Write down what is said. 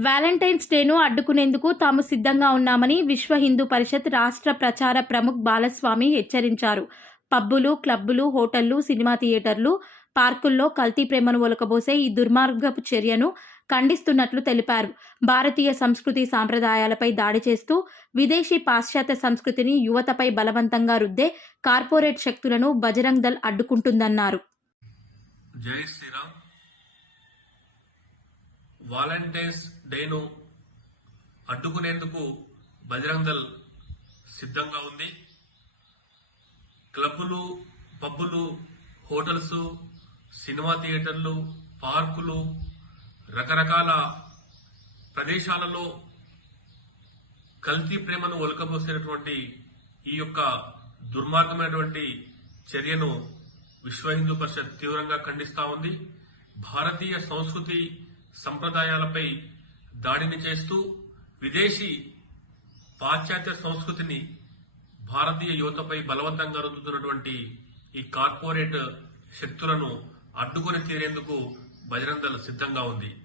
Valentine's డేను అడ్డుకునేందుకు తాము సిద్ధంగా ఉన్నామని విశ్వ హిందూ పరిషత్ రాష్ట్ర ప్రచార ప్రముఖ్ బాలస్వామి హెచ్చరించారు. పబ్బులు క్లబ్బులు హోటళ్ళు సినిమా థియేటర్లు పార్కుల్లో కల్తీ ప్రేమను ఒలకబోసే ఈ దుర్మార్గపు చర్యను ఖండిస్తున్నట్లు తెలిపారు. భారతీయ సంస్కృతి సాంప్రదాయాలపై దాడి చేస్తూ విదేశీ పాశ్చాత్య సంస్కృతిని యువతపై బలవంతంగా రుద్దే కార్పొరేట్ శక్తులను బజరంగ్ దళ్ అడ్డుకుంటుందన్నారు. జై శ్రీరామ్. వాలంటైన్స్ డేను అడ్డుకునేందుకు బజరంగల్ సిద్ధంగా ఉంది. క్లబ్బులు పబ్బులు హోటల్స్ సినిమా థియేటర్లు పార్కులు రకరకాల ప్రదేశాలలో కల్తీ ప్రేమను ఒలకబోసినటువంటి ఈ యొక్క దుర్మార్గమైనటువంటి చర్యను విశ్వ హిందూ పరిషత్ తీవ్రంగా ఖండిస్తా ఉంది. భారతీయ సంస్కృతి సంప్రదాయాలపై దాడిని చేస్తూ విదేశీ పాశ్చాత్య సంస్కృతిని భారతీయ యువతపై బలవంతంగా రుద్దుతున్నటువంటి ఈ కార్పొరేట్ శక్తులను అడ్డుకొని తీరేందుకు బజరంగ సిద్ధంగా ఉంది.